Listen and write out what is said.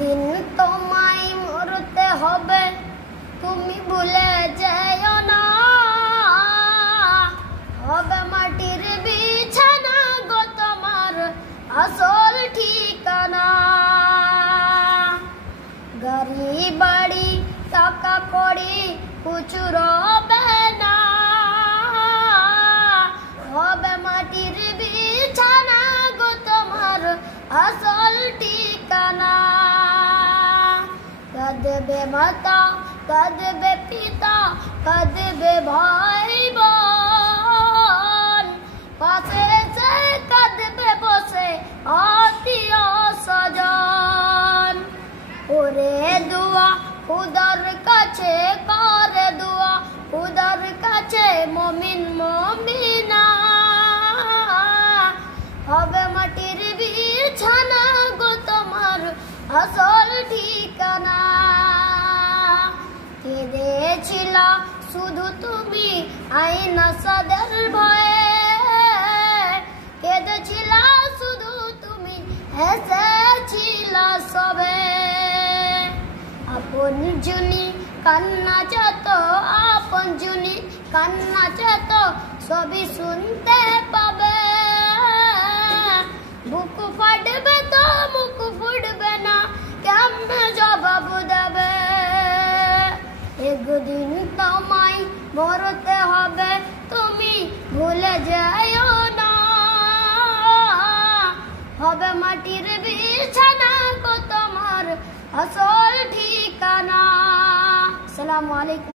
দিন তোমায় মরতে হবে, তুমি ভুলে যেও না। হবে মাটির বিছানা গো তোমার আসল ঠিকানা। গাড়ি বাড়ি টাকা কড়ি প্রচুর হবে না। হবে মাটির বিছানা গো তোমার আসল ঠিকানা। কাঁদবে মাতা, কাঁদবে পিতা, কাঁদবে ভাই বোন, পাশে এসে কাঁদবে বসে আত্মীয় স্বজন। ওরে দুয়া খুদার কাছে করে দুয়া, খুদার কাছে মুমিন মুমিনা। হবে মাটির বিছানা গো তোমার আসল ঠিকানা। কেঁদেছিল শুধু তুমি আইনা সাদের ভয়ে, কেঁদেছিল শুধু তুমি হেসেছিল সবে। আপন জুনি কান্না চেত, আপন জুনি কান্না চেত সবই শুনতে পাবে। বুক ফাটবে তো মুখ ফুটবে না, কেমনে জবাব দেবে। একদিন তোমায় মরতে হবে, তুমি ভুলে যেও না। হবে মাটির বিছানা গো তোমার আসল ঠিকানা। আসসালামু আলাইকুম।